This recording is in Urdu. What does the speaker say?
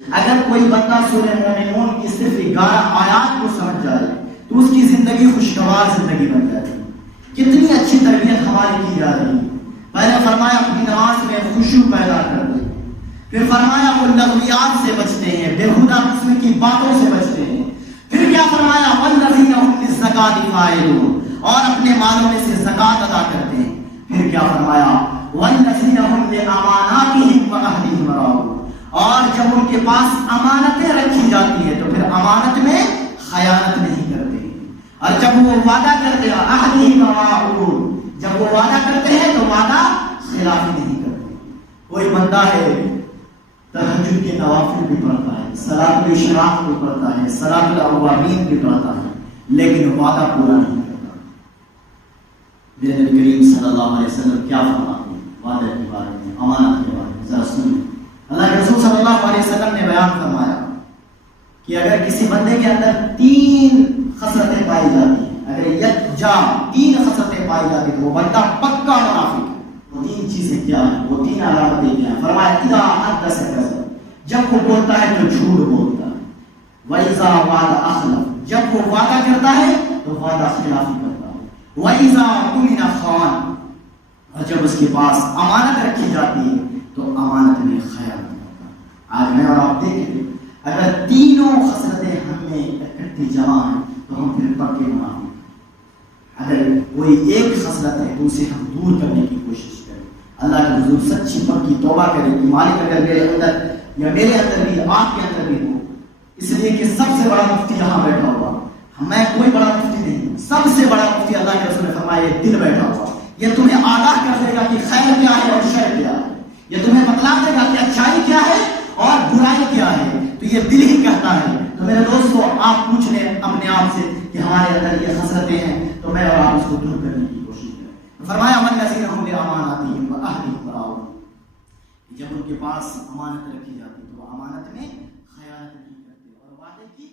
اگر کوئی بندہ سورہ مومنون کی صرف 11 آیات کو سمجھ جائے تو اس کی زندگی خوشگوار زندگی بن جاتی ہے۔ کتنی اچھی تربیت ہماری کی جا رہی ہے۔ پہلے فرمایا اپنی نماز میں خشوع پیدا کر دے، پھر فرمایا وہ لغویات سے بچتے ہیں، بےہودہ قسم کی باتوں سے بچتے ہیں، پھر کیا فرمایا والذین هم للزکاۃ فاعلون، اور اپنے مالوں میں سے زکات ادا کرتے ہیں، پھر کیا فرمایا والذین هم لاماناتهم وعهدهم راعون، اور جب ان کے پاس امانتیں رکھی جاتی ہیں تو پھر امانت میں خیانت نہیں کرتے، اور جب وہ وعدہ کرتے ہیں عہدهم راعون، جب وہ وعدہ کرتے ہیں تو وعدہ خلافی نہیں کرتے۔ کوئی بندہ ہے تہجد کے نوافل بھی پڑھتا ہے، صلاۃ الاشراق بھی پڑھتا ہے، صلاۃ الاوابین بھی پڑھتا ہے، لیکن وعدہ پورا نہیں کرتا۔ میرے نبی کریم صلی اللہ علیہ وسلم کیا فرماتے ہیں وعدے کے بارے میں، امانت کے بارے میں؟ ذرا سنیں۔ اللہ کے رسول صلی اللہ علیہ وسلم نے بیان فرمایا کہ اگر کسی بندے کے اندر 3 خصلتیں پائی جاتی ہیں، اگر یکجا 3 خصلتیں پائی جاتی ہیں تو وہ بندہ پکا منافق ہے۔ وہ 3 چیزیں کیا ہیں؟ وہ 3 علامتیں کیا ہیں؟ فرمایا اذا حدث کذب، جب وہ بولتا ہے تو جھوٹ بولتا ہے، واذا وعد اخلف، جب وہ وعدہ کرتا ہے تو وعدہ خلافی کرتا ہے، واذا اؤتمن خان، اور جب اس کے پاس امانت رکھی جاتی ہے تو امانت میں خیانت کرتا ہے۔ آج میں اور آپ دیکھیں اگر تینوں خصلتیں ہم میں اکٹھی جمع ہیں تو ہم پھر پکے منافق ہیں۔ اگر کوئی ایک خصلت ہے تو اسے ہم دور کرنے کی کوشش کریں، اللہ کے حضور سچی پکی توبہ کریں کہ مالک اگر میرے اندر یا میرے اندر بھی آپ کے اندر بھی ہو، اس لیے کہ سب سے بڑا مفتی یہاں بیٹھا ہوا، میں کوئی بڑا مفتی نہیں ہوں، سب سے بڑا مفتی اللہ کے رسول نے فرمایا یہ دل بیٹھا ہوا، یہ تمہیں آگاہ کر دے گا کہ خیر کیا ہے اور شر کیا ہے، یہ تمہیں بتلا دے گا کہ اچھائی کیا ہے اور برائی کیا ہے، تو یہ دل ہی کہتا ہے۔ تو میرے دوستو آپ پوچھ لیں اپنے آپ سے کہ ہمارے اندر یہ خصلتیں ہیں تو میں اور آپ اس کو دور کرنے کی کوشش کریں۔ فرمایا والذین هم لاماناتهم وعهدهم راعون، جب ان کے پاس امانت رکھی جاتی تو امانت میں خیانت نہیں کرتے اور وعدے کی